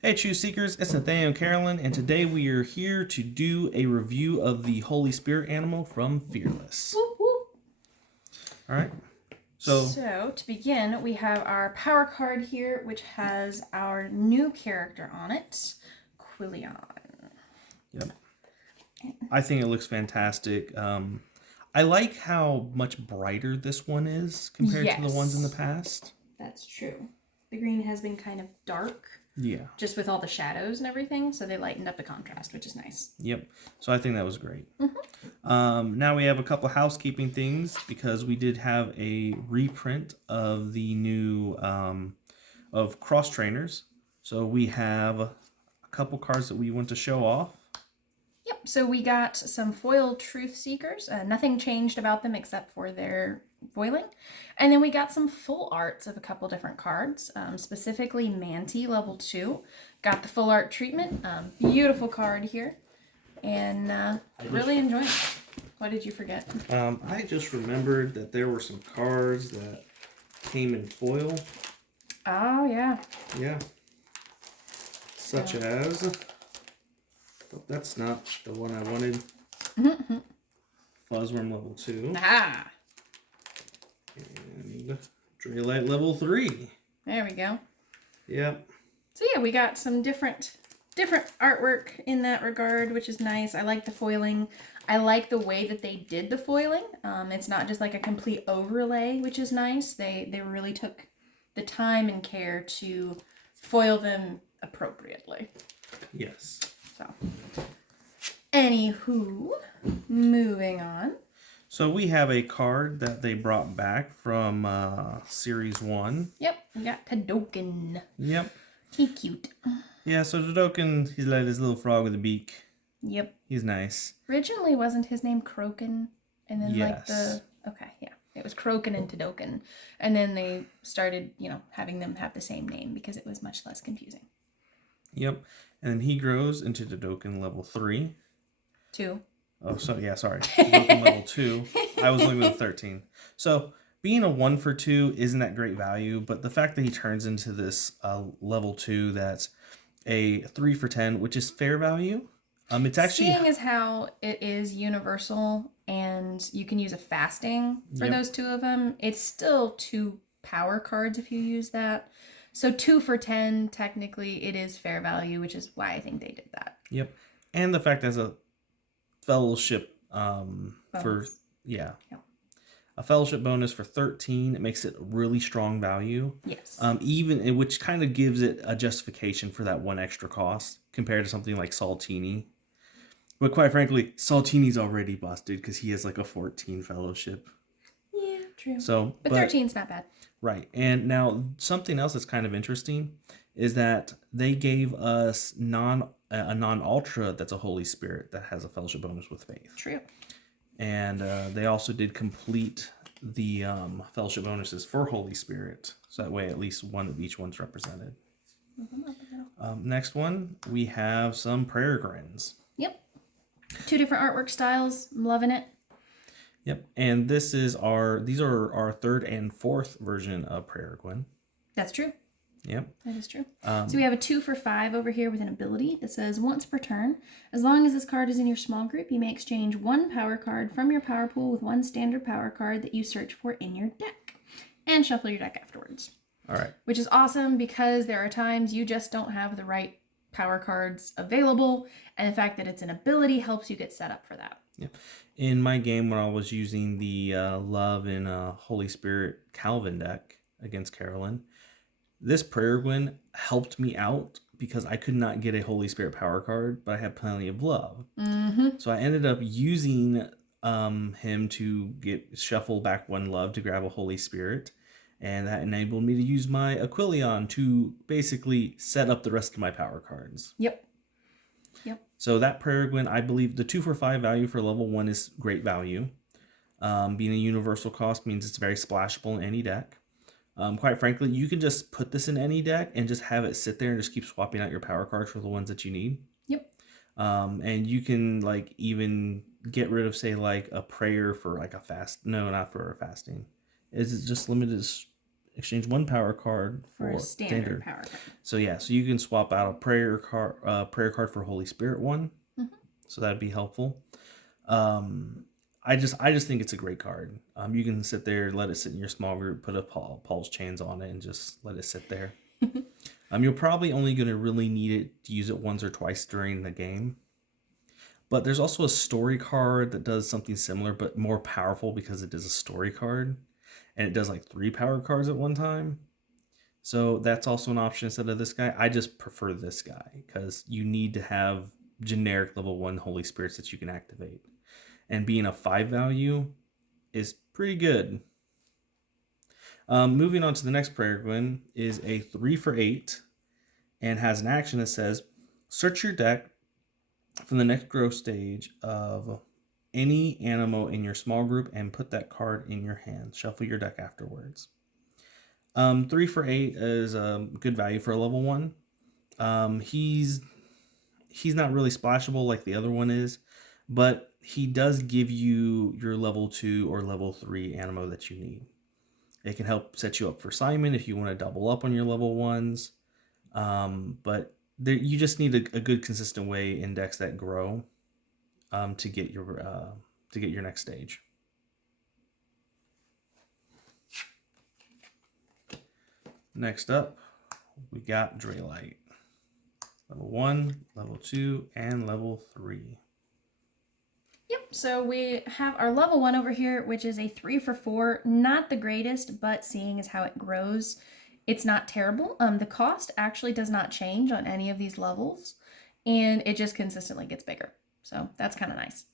Hey, Truth Seekers, it's Nathaniel and Carolyn, and today we are here to do a review of the Holy Spirit animal from Fearless. Whoop, whoop. All right. So, to begin, we have our power card here, which has our new character on it, Quillion. Yep. I think it looks fantastic. I like how much brighter this one is compared to the ones in the past. That's true. The green has been kind of dark. Yeah. Just with all the shadows and everything, so they lightened up the contrast, which is nice. Yep. So I think that was great. Now we have a couple housekeeping things because we did have a reprint of the new of Cross Trainers. So we have a couple cards that we want to show off. Yep, so we got some foil Truth Seekers. Nothing changed about them except for their foiling. And then we got some full arts of a couple different cards, specifically Manti level 2. Got the full art treatment. Beautiful card here. And really enjoying it. What did you forget? I just remembered that there were some cards that came in foil. Oh, yeah. Yeah. Such as... That's not the one I wanted. Fuzzworm level 2. Ah. And Draylite level 3. There we go. Yep. So yeah, we got some different artwork in that regard, which is nice. I like the foiling. I like the way that they did the foiling. It's not just like a complete overlay, which is nice. They really took the time and care to foil them appropriately. Yes. So, anywho, moving on. So we have a card that they brought back from Series 1. Yep, we got Tadoken. Yep. He's cute. Yeah, so Tadoken, he's like this little frog with a beak. Yep. He's nice. Originally, wasn't his name Kroken? And then yes. Okay, yeah. It was Kroken and Tadoken. And then they started, having them have the same name because it was much less confusing. Yep. And then he grows into Tadoken level 3. 2. Oh, so yeah, sorry. Tadoken level 2. I was looking at 13. So being a 1 for 2 isn't that great value, but the fact that he turns into this level 2 that's a 3 for 10, which is fair value. It's actually... Seeing as how it is universal and you can use a fasting for those two of them, it's still 2 power cards if you use that. So 2 for 10, technically, it is fair value, which is why I think they did that. Yep. And the fact as a fellowship a fellowship bonus for 13, it makes it really strong value. Yes. Which kind of gives it a justification for that 1 extra cost compared to something like Saltini. But quite frankly, Saltini's already busted because he has like a 14 fellowship. Yeah, true. But 13's not bad. Right. And now something else that's kind of interesting is that they gave us a non-ultra that's a Holy Spirit that has a fellowship bonus with faith. True. And they also did complete the fellowship bonuses for Holy Spirit. So that way at least one of each one's represented. Next one, we have some prayer grins. Yep. 2 different artwork styles. I'm loving it. Yep, and these are our 3rd and 4th version of Prayer Gwen. That's true. Yep. That is true. So we have a 2 for 5 over here with an ability that says once per turn, as long as this card is in your small group, you may exchange 1 power card from your power pool with 1 standard power card that you search for in your deck, and shuffle your deck afterwards. All right. Which is awesome because there are times you just don't have the right power cards available, and the fact that it's an ability helps you get set up for that. Yep. In my game, when I was using the Love and Holy Spirit Calvin deck against Carolyn, this Prayer Gwen helped me out because I could not get a Holy Spirit power card, but I had plenty of Love. Mm-hmm. So I ended up using him to shuffle back 1 Love to grab a Holy Spirit, and that enabled me to use my Aquilion to basically set up the rest of my power cards. Yep. So that Prayer Gwen, I believe the 2 for 5 value for level 1 is great value. Being a universal cost means it's very splashable in any deck. Quite frankly, you can just put this in any deck and just have it sit there and just keep swapping out your power cards for the ones that you need. Yep. And you can even get rid of, say, like a prayer for like a fast. No, not for a fasting. It's just limited exchange one power card for a standard power card. So yeah, so you can swap out a prayer card for Holy Spirit one. Mm-hmm. So that'd be helpful. I just think it's a great card. You can sit there, let it sit in your small group, put a Paul's chains on it, and just let it sit there. You're probably only going to really need it to use it once or twice during the game. But there's also a story card that does something similar, but more powerful because it is a story card. And it does like 3 power cards at one time. So that's also an option instead of this guy. I just prefer this guy because you need to have generic level 1 Holy Spirits that you can activate. And being a 5 value is pretty good. Moving on to the next prayer Gwyn is a 3 for 8 and has an action that says, search your deck from the next growth stage of any Animo in your small group and put that card in your hand. Shuffle your deck afterwards. 3 for 8 is a good value for a level 1. He's not really splashable like the other one is, but he does give you your level 2 or level 3 Animo that you need. It can help set you up for Simon if you want to double up on your level 1s. But you just need a good consistent way in decks that grow to get your next stage. Next up, we got Draylight. Level 1, level 2, and level 3. Yep, so we have our level 1 over here, which is a 3 for 4. Not the greatest, but seeing as how it grows, it's not terrible. The cost actually does not change on any of these levels, and it just consistently gets bigger. So that's kind of nice.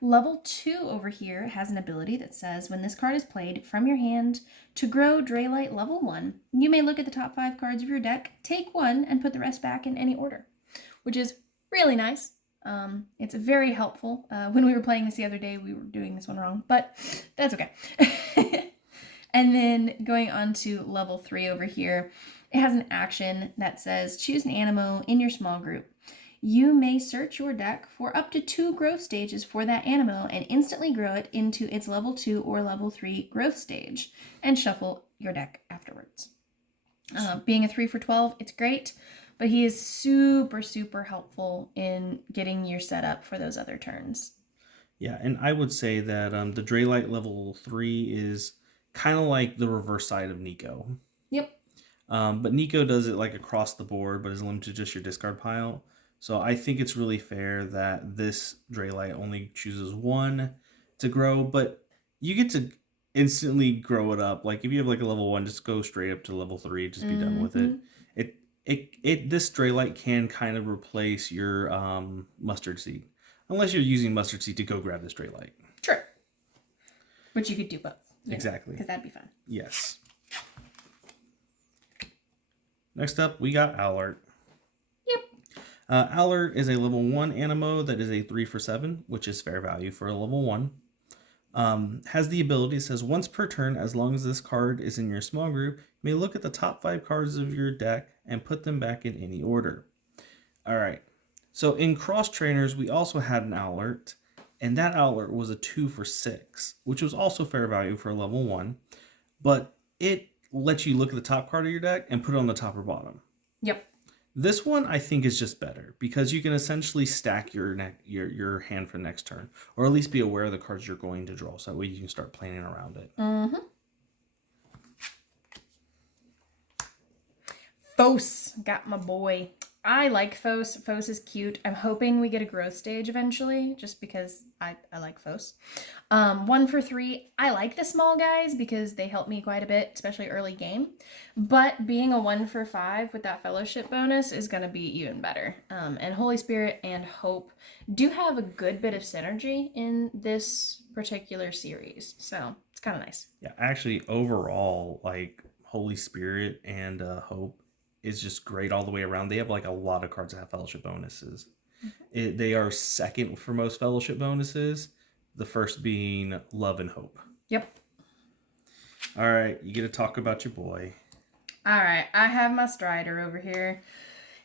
Level 2 over here has an ability that says, when this card is played from your hand to grow Draylight level 1, you may look at the top 5 cards of your deck, take 1, and put the rest back in any order, which is really nice. It's very helpful. When we were playing this the other day, we were doing this one wrong, but that's okay. And then going on to level 3 over here, it has an action that says, choose an Animo in your small group. You may search your deck for up to 2 growth stages for that Animo and instantly grow it into its level 2 or level 3 growth stage and shuffle your deck afterwards. Being a 3 for 12, it's great, but he is super, super helpful in getting your setup for those other turns. Yeah, and I would say that the Draylight level 3 is kind of like the reverse side of Nico. Yep. But Nico does it like across the board, but is limited to just your discard pile. So I think it's really fair that this Draylight only chooses 1 to grow, but you get to instantly grow it up. Like if you have like a level 1, just go straight up to level 3, just be done with it. This Draylight can kind of replace your mustard seed, unless you're using mustard seed to go grab this Draylight. True. Which you could do both. Exactly. Because that'd be fun. Yes. Next up, we got Alert. Yep. Alert is a level 1 Animo that is a 3 for 7, which is fair value for a level 1. Has the ability, it says, once per turn, as long as this card is in your small group, you may look at the top 5 cards of your deck and put them back in any order. Alright, so in Cross Trainers, we also had an Alert, and that Alert was a 2 for 6, which was also fair value for a level 1, but it lets you look at the top card of your deck and put it on the top or bottom. Yep. This one I think is just better because you can essentially stack your hand for next turn, or at least be aware of the cards you're going to draw, so that way you can start planning around it. Mm-hmm. Fos, got my boy. I like Fos. Fos is cute. I'm hoping we get a growth stage eventually, just because I like Fos. 1 for 3. I like the small guys because they help me quite a bit, especially early game. But being a 1 for 5 with that fellowship bonus is going to be even better. And Holy Spirit and Hope do have a good bit of synergy in this particular series. So it's kind of nice. Yeah, actually, overall, like Holy Spirit and Hope is just great all the way around. They have like a lot of cards that have fellowship bonuses. Mm-hmm. They are second for most fellowship bonuses, the first being Love and Hope. Yep. All right, you get to talk about your boy. All right, I have my Strider over here.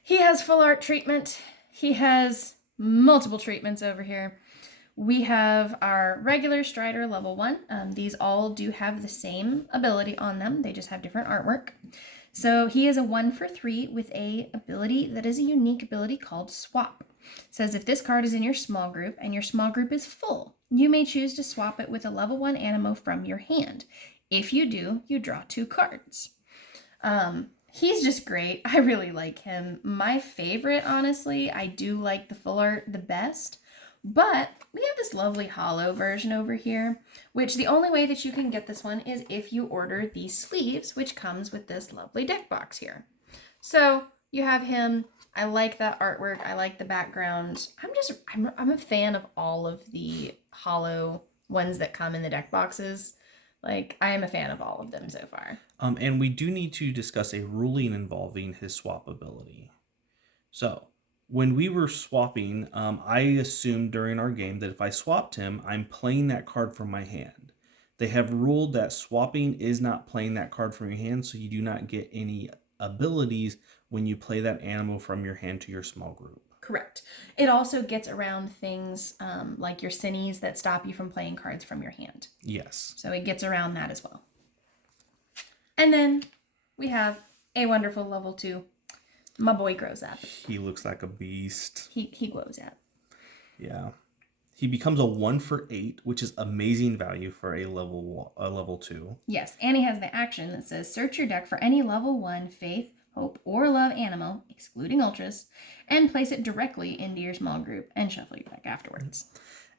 He has full art treatment. He has multiple treatments over here. We have our regular Strider level 1. These all do have the same ability on them. They just have different artwork. So he is a 1 for 3 with a ability that is a unique ability called Swap. It says if this card is in your small group and your small group is full, you may choose to swap it with a level 1 Animo from your hand. If you do, you draw 2 cards. He's just great. I really like him. My favorite, honestly, I do like the full art the best. But we have this lovely hollow version over here, which the only way that you can get this one is if you order the sleeves, which comes with this lovely deck box here. So you have him. I like that artwork. I like the background. I'm a fan of all of the hollow ones that come in the deck boxes. Like, I am a fan of all of them so far. And we do need to discuss a ruling involving his swap ability. So, when we were swapping, I assumed during our game that if I swapped him, I'm playing that card from my hand. They have ruled that swapping is not playing that card from your hand, so you do not get any abilities when you play that animal from your hand to your small group. Correct. It also gets around things like your cinnies that stop you from playing cards from your hand. Yes. So it gets around that as well. And then we have a wonderful level 2. My boy grows up. He looks like a beast. He glows up. Yeah. He becomes a 1 for 8, which is amazing value for a level 2. Yes, and he has the action that says search your deck for any level 1 faith, hope, or love animal, excluding ultras, and place it directly into your small group and shuffle your deck afterwards.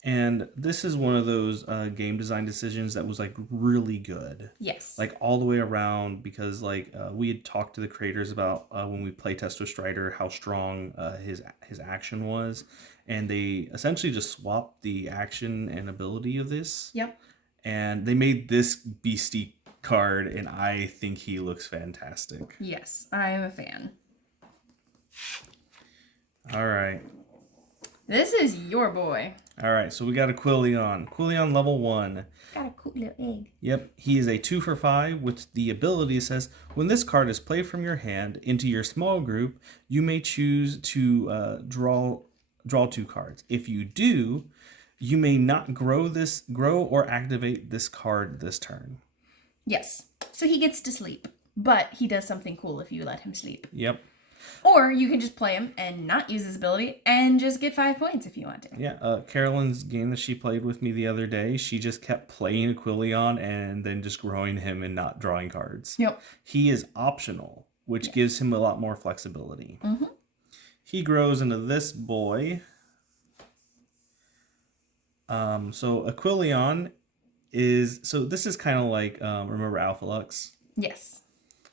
And this is one of those game design decisions that was like really good. Yes. Like all the way around, because like we had talked to the creators about when we play test with Strider how strong his action was, and they essentially just swapped the action and ability of this. Yep. And they made this beastie card, and I think he looks fantastic. Yes, I'm a fan. All right. This is your boy. All right, so we got a Quillion. Quillion level 1. Got a cool little egg. Yep, he is a 2 for 5, which the ability says, when this card is played from your hand into your small group, you may choose to draw 2 cards. If you do, you may not grow or activate this card this turn. Yes, so he gets to sleep, but he does something cool if you let him sleep. Yep. Or you can just play him and not use his ability and just get 5 points if you want to. Yeah, Carolyn's game that she played with me the other day, she just kept playing Aquilion and then just growing him and not drawing cards. Yep. He is optional, which gives him a lot more flexibility. Mm-hmm. He grows into this boy. So Aquilion this is kind of like, remember Alpha Lux? Yes.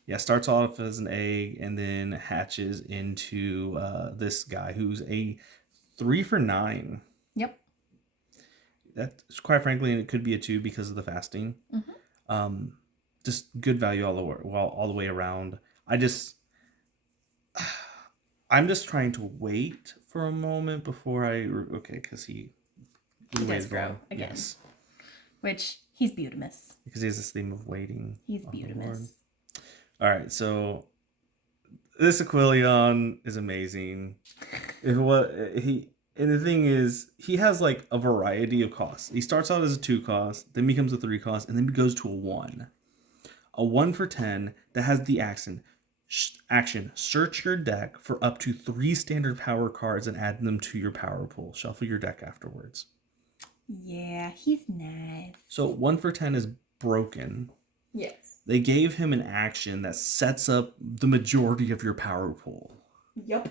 Yeah, starts off as an egg and then hatches into this guy who's a 3 for 9. Yep. That's quite frankly, it could be a 2 because of the fasting. Mm-hmm. Just good value all the way around. I'm just trying to wait for a moment before because he does grow again. Yes. Which he's beautimous. Because he has this theme of waiting. He's beautimous. All right, so this Aquilion is amazing. And the thing is, he has like a variety of costs. He starts out as a 2 cost, then becomes a 3 cost, and then goes to a 1. A 1 for 10 that has the action, search your deck for up to 3 standard power cards and add them to your power pool. Shuffle your deck afterwards. Yeah, he's nice. So 1 for 10 is broken. Yes. They gave him an action that sets up the majority of your power pool. Yep.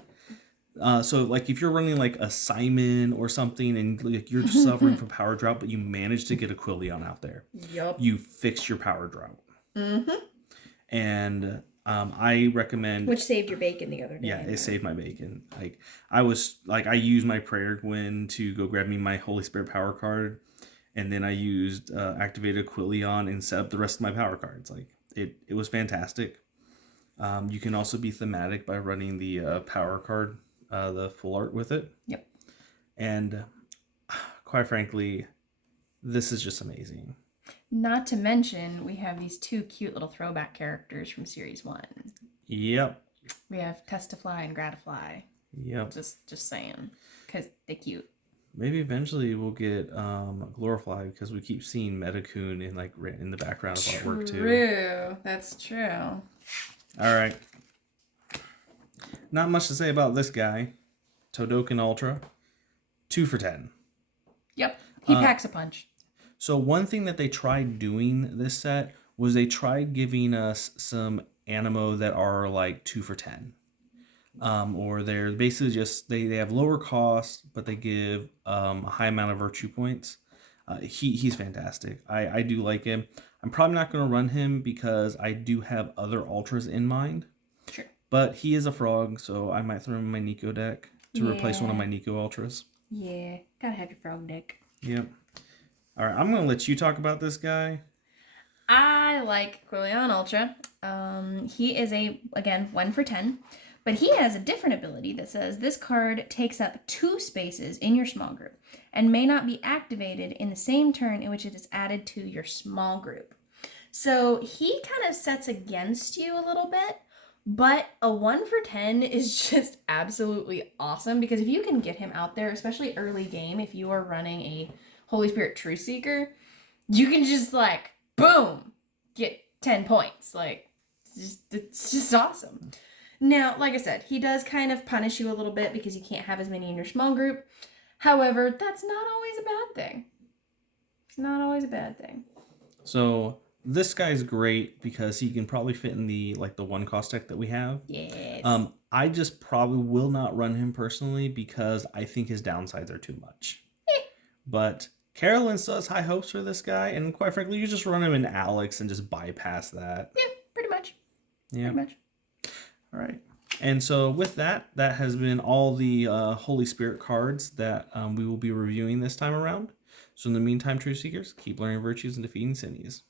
So like if you're running like a Simon or something and like you're suffering from power drought, but you manage to get a Quillion out there. Yep. You fix your power drought. Mm-hmm. And I recommend, which saved your bacon the other day. Yeah, it saved my bacon. I used my prayer Gwyn to go grab me my Holy Spirit power card, and then I used activated Quillion and set up the rest of my power cards. It was fantastic. You can also be thematic by running the power card, the full art with it. Yep. And quite frankly, this is just amazing. Not to mention, we have these 2 cute little throwback characters from Series 1. Yep. We have Testifly and Gratifly. Yep. Just saying, because they're cute. Maybe eventually we'll get Glorify because we keep seeing Metacune in like in the background of artwork too. True. That's true. All right. Not much to say about this guy. Todoken Ultra. 2 for 10. Yep. He packs a punch. So one thing that they tried doing this set was they tried giving us some Animo that are like 2 for 10. Or they're basically just they have lower cost, but they give a high amount of virtue points. He's fantastic. I do like him. I'm probably not going to run him because I do have other ultras in mind. Sure. But he is a frog, so I might throw him in my Nico deck to replace one of my Nico ultras. Yeah, gotta have your frog deck. Yep. All right, I'm going to let you talk about this guy. I like Quillion Ultra. He is again 1 for 10. But he has a different ability that says this card takes up 2 spaces in your small group and may not be activated in the same turn in which it is added to your small group. So he kind of sets against you a little bit, but a 1 for 10 is just absolutely awesome because if you can get him out there, especially early game, if you are running a Holy Spirit Truth Seeker, you can just like, boom, get 10 points. Like, it's just awesome. Now, like I said, he does kind of punish you a little bit because you can't have as many in your small group. However, that's not always a bad thing. It's not always a bad thing. So this guy's great because he can probably fit in the 1 cost deck that we have. Yes. I just probably will not run him personally because I think his downsides are too much. But Carolyn still has high hopes for this guy, and quite frankly, you just run him in Alex and just bypass that. Yeah, pretty much. Yeah. Pretty much. All right. And so with that has been all the Holy Spirit cards that we will be reviewing this time around. So in the meantime, Truth Seekers, keep learning virtues and defeating sinies.